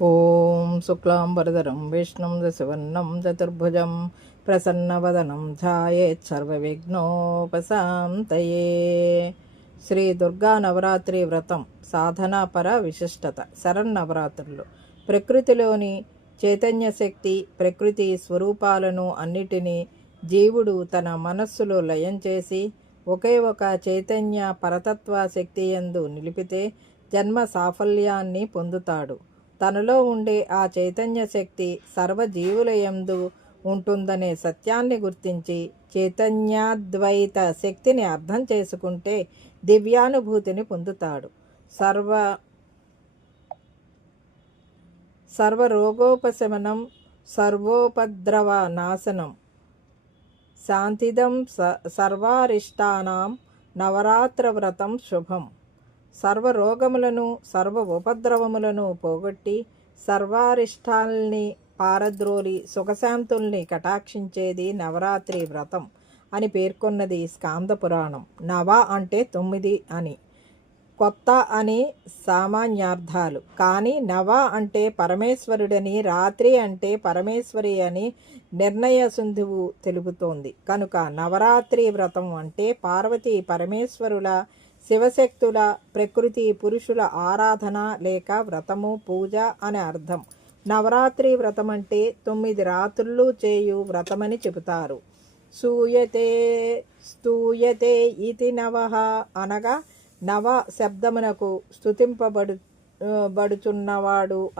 ఓం శుక్లాంబరధరం విష్ణుం దశవర్ణం చతుర్భుజం ప్రసన్నవదనం ధ్యాయేత్ సర్వవిఘ్నోపశాంతయే. శ్రీ దుర్గా నవరాత్రి వ్రతం సాధనాపర విశిష్టత. శరన్నవరాత్రులు ప్రకృతిలోని చైతన్య శక్తి, ప్రకృతి స్వరూపాలను అన్నిటినీ జీవుడు తన మనస్సులో లయం చేసి ఒకే ఒక చైతన్య పరతత్వ శక్తి యందు నిలిపితే జన్మ సాఫల్యాన్ని పొందుతాడు. తనలో ఉండే ఆ చైతన్య శక్తి సర్వజీవుల యందు ఉంటుందనే సత్యాన్ని గుర్తించి చైతన్యాద్వైత శక్తిని అర్థం చేసుకుంటే దివ్యానుభూతిని పొందుతాడు. సర్వరోగోపశమనం, సర్వోపద్రవ నాశనం, శాంతిదం సర్వారిష్టానాం నవరాత్ర వ్రతం శుభం. సర్వరోగములను, సర్వ ఉపద్రవములను పోగొట్టి సర్వారిష్టాల్ని పారద్రోలి సుఖశాంతుల్ని కటాక్షించేది నవరాత్రి వ్రతం అని పేర్కొన్నది స్కాంద పురాణం. నవ అంటే 9 అని, కొత్త అని సామాన్యార్థాలు. కానీ నవ అంటే పరమేశ్వరుడని, రాత్రి అంటే పరమేశ్వరి అని నిర్ణయ సింధువు తెలుపుతోంది. కనుక నవరాత్రి వ్రతం అంటే పార్వతీ పరమేశ్వరుల, శివశక్తుల, ప్రకృతి పురుషుల ఆరాధన లేక వ్రతము, పూజ అని అర్థం. నవరాత్రి వ్రతం అంటే 9 రాత్రులు చేయు వ్రతమని చెబుతారు. స్తూయతే ఇతి నవః అనగా నవ శబ్దమునకు స్తుతింపబడుచున్నవాడు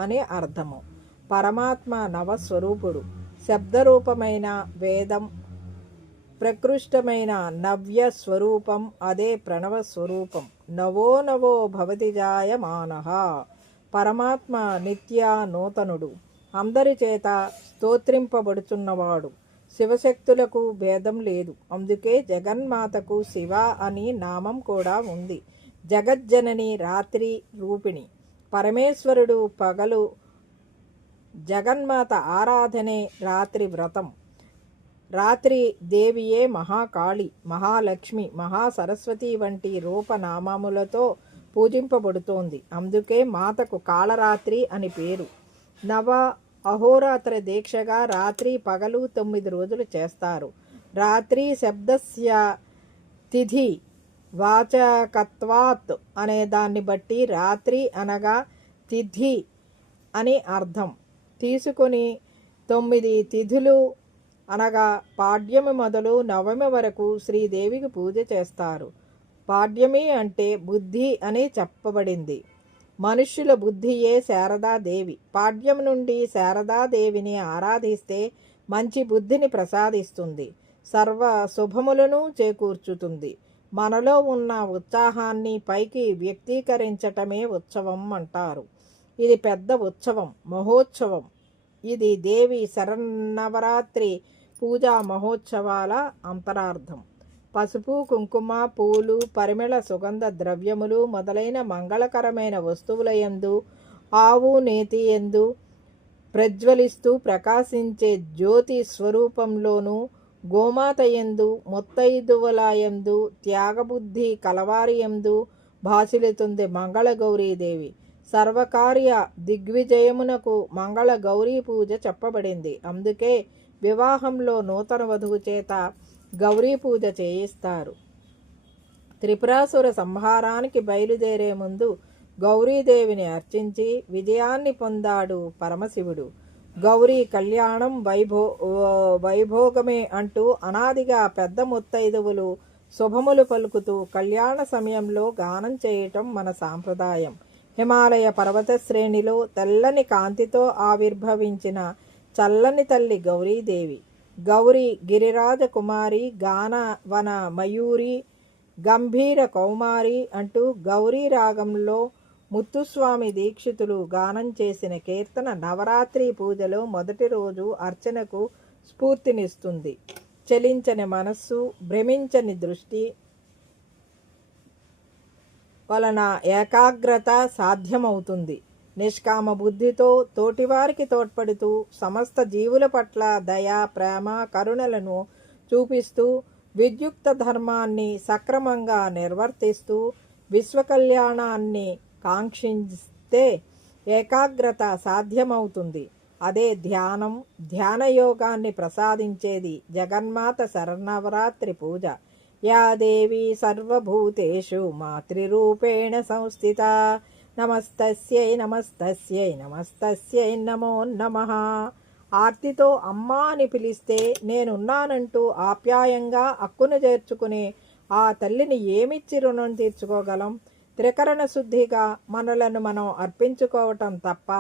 అని అర్థము. పరమాత్మ నవస్వరూపుడు. శబ్దరూపమైన వేదం, ప్రకృష్టమైన నవ్య స్వరూపం అదే ప్రణవ స్వరూపం. నవో నవో భవతి జాయమానః. పరమాత్మ నిత్య నూతనుడు, అందరి చేత స్తోత్రింపబడుచున్నవాడు. శివశక్తులకు భేదం లేదు. అందుకే జగన్మాతకు శివ అని నామం కూడా ఉంది. జగజ్జనని రాత్రి రూపిణి. పరమేశ్వరుడు పగలు, జగన్మాత ఆరాధనే రాత్రి వ్రతం. రాత్రి దేవియే మహాకాళి, మహాలక్ష్మి, మహాసరస్వతి వంటి రూపనామములతో పూజింపబడుతోంది. అందుకే మాతకు కాళరాత్రి అని పేరు. నవ అహోరాత్ర దీక్షగా రాత్రి పగలు 9 రోజులు చేస్తారు. రాత్రి శబ్దస్య తిథి వాచకత్వాత్ అనే దాన్ని బట్టి రాత్రి అనగా తిథి అని అర్థం తీసుకొని 9 తిథులు అనగా పాడ్యమి మొదలు నవమి వరకు శ్రీదేవికి పూజ చేస్తారు. పాడ్యమి అంటే బుద్ధి అని చెప్పబడింది. మనుష్యుల బుద్ధియే శారదాదేవి. పాడ్యం నుండి శారదాదేవిని ఆరాధిస్తే మంచి బుద్ధిని ప్రసాదిస్తుంది, సర్వ శుభములను చేకూర్చుతుంది. మనలో ఉన్న ఉత్సాహాన్ని పైకి వ్యక్తీకరించటమే ఉత్సవం అంటారు. ఇది పెద్ద ఉత్సవం, మహోత్సవం. ఇది దేవి శరన్నవరాత్రి పూజా మహోత్సవాల అంతరార్థం. పసుపు, కుంకుమ, పూలు, పరిమళ సుగంధ ద్రవ్యములు మొదలైన మంగళకరమైన వస్తువుల యందు, ఆవు నేతి యందు ప్రజ్వలిస్తూ ప్రకాశించే జ్యోతి స్వరూపంలోనూ, గోమాత యందు, ముత్తైదువుల యందు, త్యాగబుద్ధి కలవారి యందు భాసిల్లుతుంది మంగళ గౌరీదేవి. సర్వకార్య దిగ్విజయమునకు మంగళ గౌరీ పూజ చెప్పబడింది. అందుకే వివాహంలో నూతన వధువు చేత గౌరీ పూజ చేయిస్తారు. త్రిపురాసుర సంహారానికి బయలుదేరే ముందు గౌరీదేవిని అర్చించి విజయాన్ని పొందాడు పరమశివుడు. గౌరీ కళ్యాణం వైభోగమే అంటూ అనాదిగా పెద్ద ముత్తైదువులు శుభములు పలుకుతూ కళ్యాణ సమయంలో గానం చేయటం మన సాంప్రదాయం. హిమాలయ పర్వత శ్రేణిలో తెల్లని కాంతితో ఆవిర్భవించిన చల్లని తల్లి గౌరీదేవి. గౌరీ గిరిరాజ కుమారి, గానవన మయూరి, గంభీర కౌమారి అంటూ గౌరీ రాగంలో ముత్తుస్వామి దీక్షితులు గానం చేసిన కీర్తన నవరాత్రి పూజలో మొదటి రోజు అర్చనకు స్ఫూర్తినిస్తుంది. చలించని మనస్సు, భ్రమించని దృష్టి వలన ఏకాగ్రత సాధ్యమవుతుంది. నిష్కామ బుద్ధితో తోటివారికి తోడ్పడుతూ సమస్త జీవుల పట్ల దయ, ప్రేమ, కరుణలను చూపిస్తూ విద్యుక్త ధర్మాన్ని సక్రమంగా నిర్వర్తిస్తూ విశ్వకళ్యాణాన్ని కాంక్షిస్తే ఏకాగ్రత సాధ్యమవుతుంది. అదే ధ్యానం. ధ్యాన యోగాన్ని ప్రసాదించేది జగన్మాత శరన్నవరాత్రి పూజ. యా దేవి సర్వభూతేషు మాతృరూపేణ సంస్థిత. నమస్తస్యై నమస్తస్యై నమస్తస్యై నమో నమః. ఆర్తితో అమ్మా అని పిలిస్తే నేనున్నానంటూ ఆప్యాయంగా అక్కున చేర్చుకునే ఆ తల్లిని ఏమిచ్చి రుణం తీర్చుకోగలం? త్రికరణ శుద్ధిగా మనలను మనం అర్పించుకోవటం తప్ప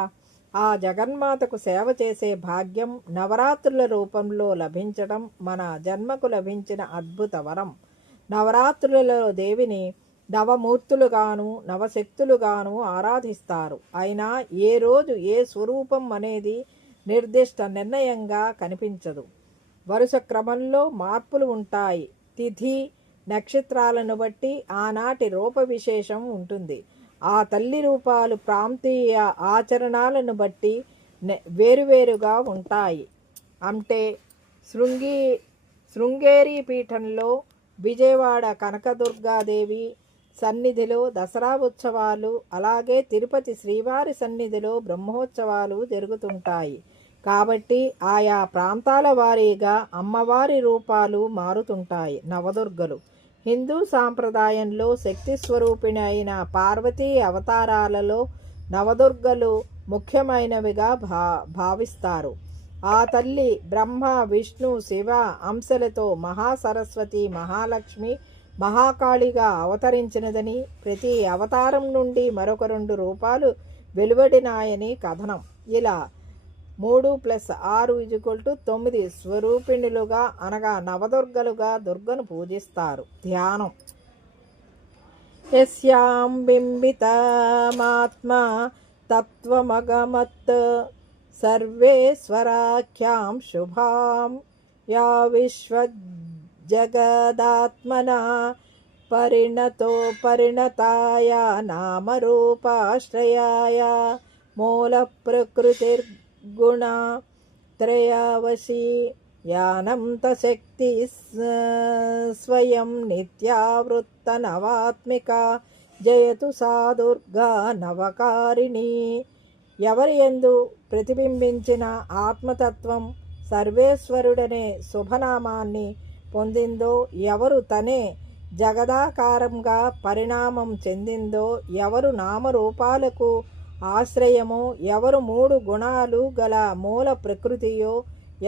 ఆ జగన్మాతకు సేవ చేసే భాగ్యం నవరాత్రుల రూపంలో లభించడం మన జన్మకు లభించిన అద్భుత వరం. నవరాత్రులలో దేవిని నవమూర్తులుగాను నవశక్తులుగాను ఆరాధిస్తారు. అయినా ఏ రోజు ఏ స్వరూపం అనేది నిర్దిష్ట నిర్ణయంగా కనిపించదు. వరుస క్రమంలో మార్పులు ఉంటాయి. తిథి నక్షత్రాలను బట్టి ఆనాటి రూప విశేషం ఉంటుంది. ఆ తల్లి రూపాలు ప్రాంతీయ ఆచరణలను బట్టి వేరువేరుగా ఉంటాయి. అంటే శృంగేరి పీఠంలో విజయవాడ కనకదుర్గాదేవి సన్నిధిలో దసరా ఉత్సవాలు, అలాగే తిరుపతి శ్రీవారి సన్నిధిలో బ్రహ్మోత్సవాలు జరుగుతుంటాయి. కాబట్టి ఆయా ప్రాంతాల వారీగా అమ్మవారి రూపాలు మారుతుంటాయి. నవదుర్గలు హిందూ సాంప్రదాయంలో శక్తి స్వరూపిణి అయిన పార్వతీ అవతారాలలో నవదుర్గలు ముఖ్యమైనవిగా భావిస్తారు. ఆ తల్లి బ్రహ్మ విష్ణు శివ అంశలతో మహాసరస్వతి మహాలక్ష్మి మహాకాళిగా అవతరించినదని, ప్రతి అవతారం నుండి మరొక 2 రూపాలు వెలువడినాయని కథనం. ఇలా 3+6=9 స్వరూపిణులుగా అనగా నవదుర్గలుగా దుర్గను పూజిస్తారు. ధ్యానం. యస్యాం బింబితమాత్మా తత్వమగమత్ సర్వేశ్వరాఖ్యాం శుభాం యా విశ్వజగదాత్మనా పరిణతాయ నామరూపాశ్రయాయ మూల ప్రకృతిర్గుణ త్రయావశీ యానంత శక్తి స్వయం నిత్యావృత్త నవాత్మిక జయతు సా దుర్గా నవకారిణి. ఎవరి యందు ప్రతిబింబించిన ఆత్మతత్వం సర్వేశ్వరుడనే శుభనామాన్ని పొందిందో, ఎవరు తనే జగదాకారంగా పరిణామం చెందిందో, ఎవరు నామరూపాలకు ఆశ్రయమో, ఎవరు 3 గుణాలు గల మూల ప్రకృతియో,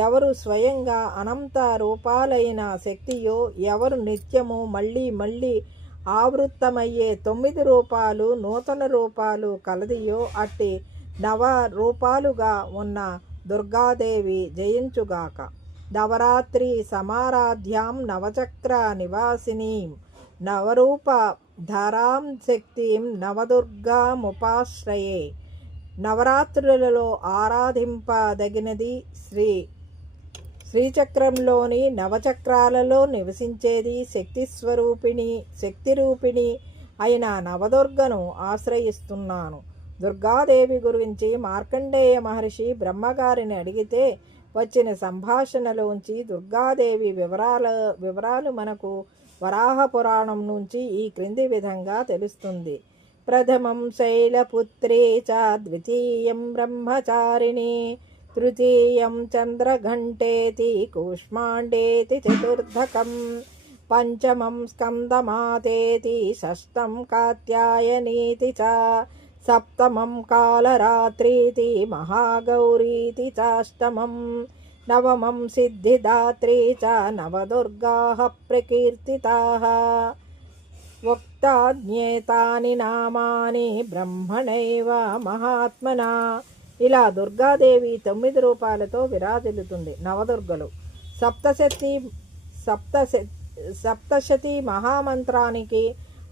ఎవరు స్వయంగా అనంత రూపాలైన శక్తియో, ఎవరు నిత్యము మళ్ళీ మళ్ళీ ఆవృత్తమయ్యే 9 రూపాలు నూతన రూపాలు కలదియో, అట్టి నవ రూపాలుగా ఉన్న దుర్గాదేవి జయించుగాక. నవరాత్రి సమారాధ్యాం నవచక్ర నివాసినీం నవరూప ధరాం శక్తిం నవదుర్గాముపాశ్రయే. నవరాత్రులలో ఆరాధింపదగినది శ్రీచక్రంలోని నవచక్రాలలో నివసించేది శక్తిరూపిణి అయిన నవదుర్గను ఆశ్రయిస్తున్నాను. దుర్గాదేవి గురించి మార్కండేయ మహర్షి బ్రహ్మగారిని అడిగితే వచ్చిన సంభాషణలోంచి దుర్గాదేవి వివరాలు మనకు వరాహ పురాణం నుంచి ఈ క్రింది విధంగా తెలుస్తుంది. ప్రథమం శైలపుత్రీ చ ద్వితీయం బ్రహ్మచారిణి తృతీయం చంద్రఘంటేతి కూష్మాండేతి చతుర్థకం పంచమం స్కందమాతేతి షష్టం కాత్యాయనీతి చ సప్తమం కాలరాత్రీతి మహాగౌరీతి చాష్టమం నవమం సిద్ధిదాత్రీ చ నవదుర్గాః ప్రకీర్తితాః. ఉక్తాజ్ఞేతాని నామాని బ్రహ్మణైవ మహాత్మనా. ఇలా దుర్గాదేవి 9 రూపాలతో విరాజిల్లుతుంది. నవదుర్గలు సప్తశతి మహామంత్రానికి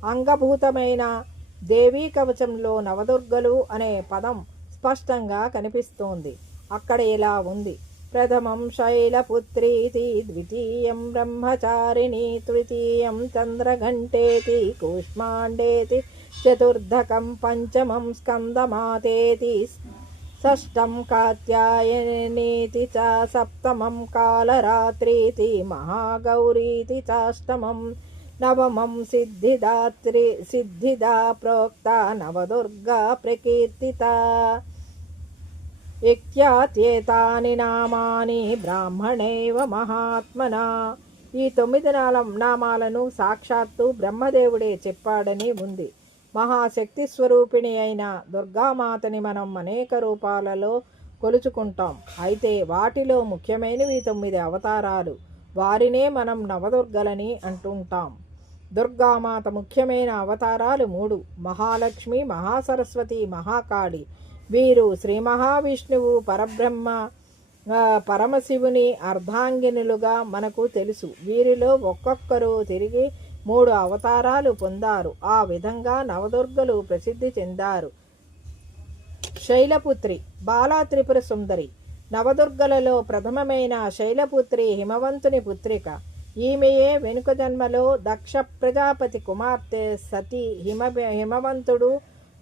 అంగభూతమైన దేవీ కవచంలో నవదుర్గలు అనే పదం స్పష్టంగా కనిపిస్తోంది. అక్కడ ఇలా ఉంది: ప్రథమం శైలపుత్రీతి ద్వితీయం బ్రహ్మచారిణి తృతీయం చంద్రఘంటేతి కూష్మాండేతి చతుర్థకం పంచమం స్కందమాతేతి షష్టం కాత్యాయనీతి చ సప్తమం కాలరాత్రీతి మహాగౌరీతి చాష్టమం నవమం సిద్ధిదా ప్రోక్త నవదుర్గా ప్రకీర్తిత. ఇత్యాత్యేతాని నామాని బ్రాహ్మణైవ మహాత్మనా. ఈ 9 నామాలను సాక్షాత్తు బ్రహ్మదేవుడే చెప్పాడని ఉంది. మహాశక్తి స్వరూపిణి అయిన దుర్గామాతని మనం అనేక రూపాలలో కొలుచుకుంటాం. అయితే వాటిలో ముఖ్యమైనవి 9 అవతారాలు. వారినే మనం నవదుర్గలని అంటుంటాం. దుర్గామాత ముఖ్యమైన అవతారాలు 3: మహాలక్ష్మి, మహాసరస్వతి, మహాకాళి. వీరు శ్రీ మహావిష్ణువు, పరబ్రహ్మ, పరమశివుని అర్ధాంగినులుగా మనకు తెలుసు. వీరిలో ఒక్కొక్కరు తిరిగి 3 అవతారాలు పొందారు. ఆ విధంగా నవదుర్గలు ప్రసిద్ధి చెందారు. శైలపుత్రి బాలా త్రిపుర సుందరి. నవదుర్గలలో ప్రథమమైన శైలపుత్రి హిమవంతుని పుత్రిక. ఈమెయే వెనుక జన్మలో దక్ష ప్రజాపతి కుమార్తె సతీ. హిమవంతుడు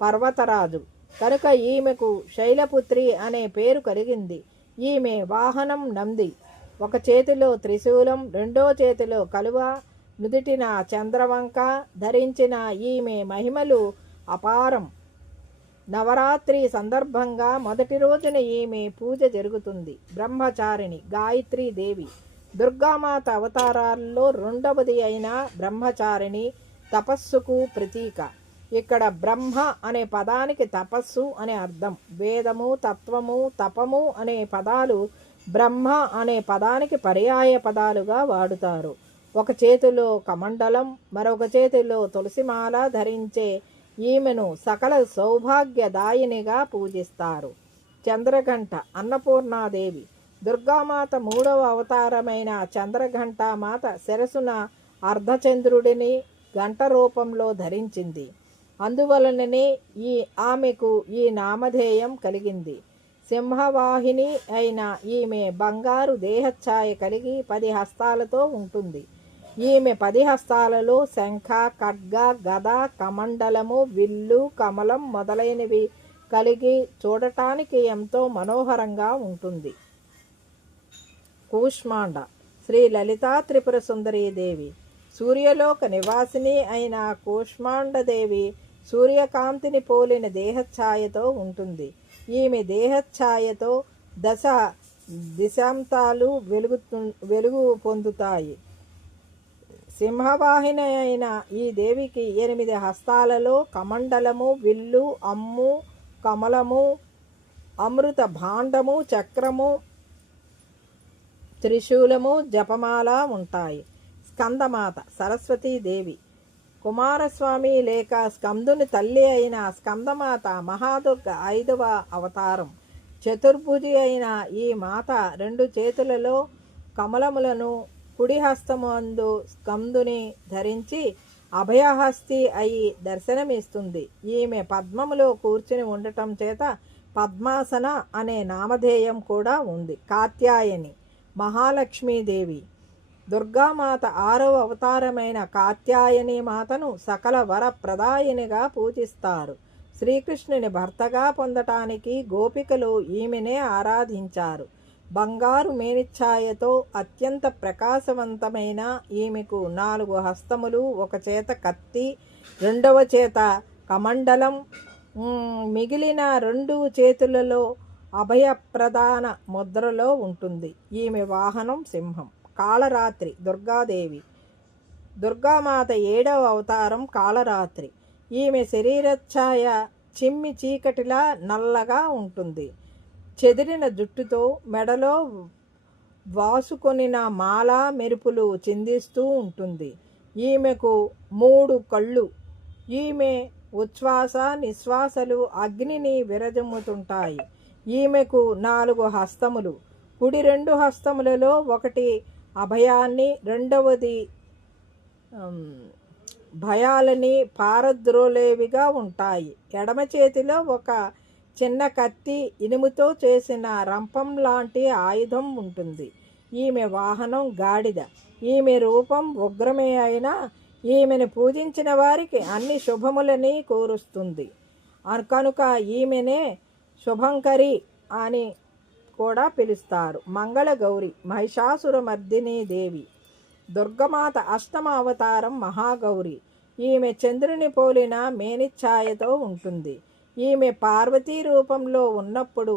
పర్వతరాజు కనుక ఈమెకు శైలపుత్రి అనే పేరు కలిగింది. ఈమె వాహనం నంది. ఒక చేతిలో త్రిశూలం, రెండో చేతిలో కలువ, నుదిటిన చంద్రవంక ధరించిన ఈమె మహిమలు అపారం. నవరాత్రి సందర్భంగా మొదటి రోజున ఈమె పూజ జరుగుతుంది. బ్రహ్మచారిణి గాయత్రీ దేవి. దుర్గామాత అవతారాల్లో రెండవది అయిన బ్రహ్మచారిణి తపస్సుకు ప్రతీక. ఇక్కడ బ్రహ్మ అనే పదానికి తపస్సు అనే అర్థం. వేదము, తత్వము, తపము అనే పదాలు బ్రహ్మ అనే పదానికి పర్యాయ పదాలుగా వాడుతారు. ఒక చేతిలో కమండలం, మరొక చేతిలో తులసిమాల ధరించే ఈమెను సకల సౌభాగ్యదాయినిగా పూజిస్తారు. చంద్రఘంట అన్నపూర్ణాదేవి. దుర్గామాత 3వ అవతారమైన చంద్రఘంటామాత శిరసున అర్ధచంద్రుడిని గంట రూపంలో ధరించింది. అందువలననే ఆమెకు ఈ నామధేయం కలిగింది. సింహవాహిని అయిన ఈమె బంగారు దేహఛాయ కలిగి 10 హస్తాలతో ఉంటుంది. ఈమె 10 హస్తాలలో శంఖ, ఖడ్గ, గద, కమండలము, విల్లు, కమలం మొదలైనవి కలిగి చూడటానికి ఎంతో మనోహరంగా ఉంటుంది. కూష్మాండ శ్రీ లలితా త్రిపుర సుందరీదేవి. సూర్యలోక నివాసిని అయిన కూష్మాండదేవి సూర్యకాంతిని పోలిన దేహఛాయతో ఉంటుంది. ఈమె దేహఛాయతో దిశాంతాలు వెలుగు పొందుతాయి. సింహవాహిని అయిన ఈ దేవికి 8 హస్తాలలో కమండలము, విల్లు, అమ్ము, కమలము, అమృత భాండము, చక్రము, త్రిశూలము, జపమాల ఉంటాయి. స్కందమాత సరస్వతీదేవి. కుమారస్వామి లేక స్కందుని తల్లి అయిన స్కందమాత మహాదుర్గ 5వ అవతారం. చతుర్భుజి అయిన ఈ మాత 2 చేతులలో కమలములను, కుడి హస్తము అందు స్కందుని ధరించి అభయహస్తి అయి దర్శనమిస్తుంది. ఈమె పద్మములో కూర్చుని ఉండటం చేత పద్మాసన అనే నామధేయం కూడా ఉంది. కాత్యాయని మహాలక్ష్మీదేవి. దుర్గామాత 6వ అవతారమైన కాత్యాయని మాతను సకల వర ప్రదాయినిగా పూజిస్తారు. శ్రీకృష్ణుని భర్తగా పొందటానికి గోపికలు ఈమెనే ఆరాధించారు. బంగారు మేనిఛాయతో అత్యంత ప్రకాశవంతమైన ఈమెకు 4 హస్తములు, ఒక చేత కత్తి, రెండవ చేత కమండలం, మిగిలిన 2 చేతులలో అభయప్రదాన ముద్రలో ఉంటుంది. ఈమె వాహనం సింహం. కాళరాత్రి దుర్గాదేవి. దుర్గామాత 7వ అవతారం కాళరాత్రి. ఈమె శరీరఛాయ చిమ్మి చీకటిలా నల్లగా ఉంటుంది. చెదిరిన జుట్టుతో మెడలో వాసుకొనిన మాల మెరుపులు చిందిస్తూ ఉంటుంది. ఈమెకు 3 కళ్ళు. ఈమె ఉచ్ఛ్వాస నిశ్వాసలు అగ్నిని విరజమ్ముతుంటాయి. ఈమెకు 4 హస్తములు. కుడి 2 హస్తములలో ఒకటి అభయాన్ని, రెండవది భయాలని పారద్రోలేవిగా ఉంటాయి. ఎడమ చేతిలో ఒక చిన్న కత్తి, ఇనుముతో చేసిన రంపం లాంటి ఆయుధం ఉంటుంది. ఈమె వాహనం గాడిద. ఈమె రూపం ఉగ్రమే అయినా ఈమెను పూజించిన వారికి అన్ని శుభములని కూరుస్తుంది. కనుక ఈమెనే శుభంకరి అని కూడా పిలుస్తారు. మంగళగౌరి మహిషాసురమర్దిని దేవి. దుర్గమాత అష్టమ అవతారం మహాగౌరి. ఈమె చంద్రుని పోలిన మేనిఛాయతో ఉంటుంది. ఈమె పార్వతీ రూపంలో ఉన్నప్పుడు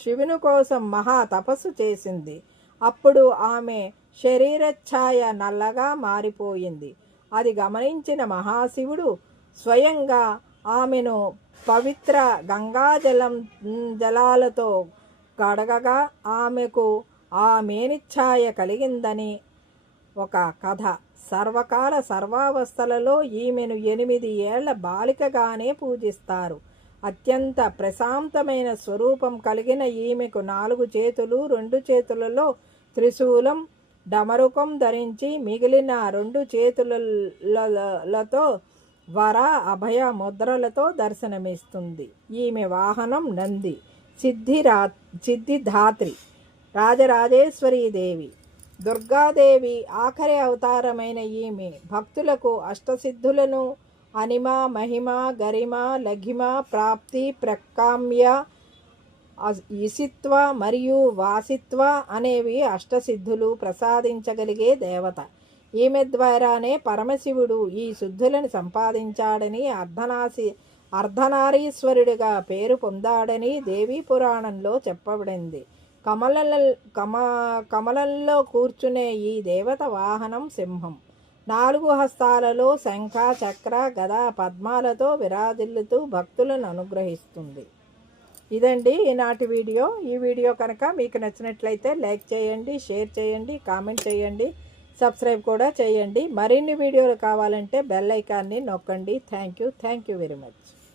శివుని కోసం మహా తపస్సు చేసింది. అప్పుడు ఆమె శరీరఛాయ నల్లగా మారిపోయింది. అది గమనించిన మహాశివుడు స్వయంగా ఆమెను పవిత్ర జలాలతో కడగగా ఆమెకు ఆ మేనిఛాయ కలిగిందని ఒక కథ. సర్వకాల సర్వావస్థలలో ఈమెను 8 ఏళ్ల బాలికగానే పూజిస్తారు. అత్యంత ప్రశాంతమైన స్వరూపం కలిగిన ఈమెకు 4 చేతులు, 2 చేతులలో త్రిశూలం, డమరుకం ధరించి మిగిలిన 2 చేతులతో వర అభయ ముద్రలతో దర్శనమిస్తుంది. ఈమె వాహనం నంది. సిద్ధిదాత్రి రాజరాజేశ్వరీదేవి. దుర్గాదేవి ఆఖరి అవతారమైన ఈమె భక్తులకు అష్టసిద్ధులను అనిమ, మహిమ, గరిమ, లఘిమ, ప్రాప్తి, ప్రకామ్య, ఇసిత్వ మరియు వాసిత్వ అనేవి అష్టసిద్ధులు ప్రసాదించగలిగే దేవత. ఈమె ద్వారానే పరమశివుడు ఈ సిద్ధులను సంపాదించాడని, అర్ధనారీశ్వరుడిగా పేరు పొందాడని దేవీ పురాణంలో చెప్పబడింది. కమలంలో కూర్చునే ఈ దేవత వాహనం సింహం. 4 హస్తాలలో శంఖ, చక్ర, గద, పద్మాలతో విరాజిల్లుతూ భక్తులను అనుగ్రహిస్తుంది. ఇదండి ఈనాటి వీడియో. ఈ వీడియో కనుక మీకు నచ్చినట్లయితే లైక్ చేయండి, షేర్ చేయండి, కామెంట్ చేయండి, సబ్స్క్రైబ్ కూడా చేయండి. మరిన్ని వీడియోలు కావాలంటే బెల్ ఐకాన్ని నొక్కండి. Thank you very much.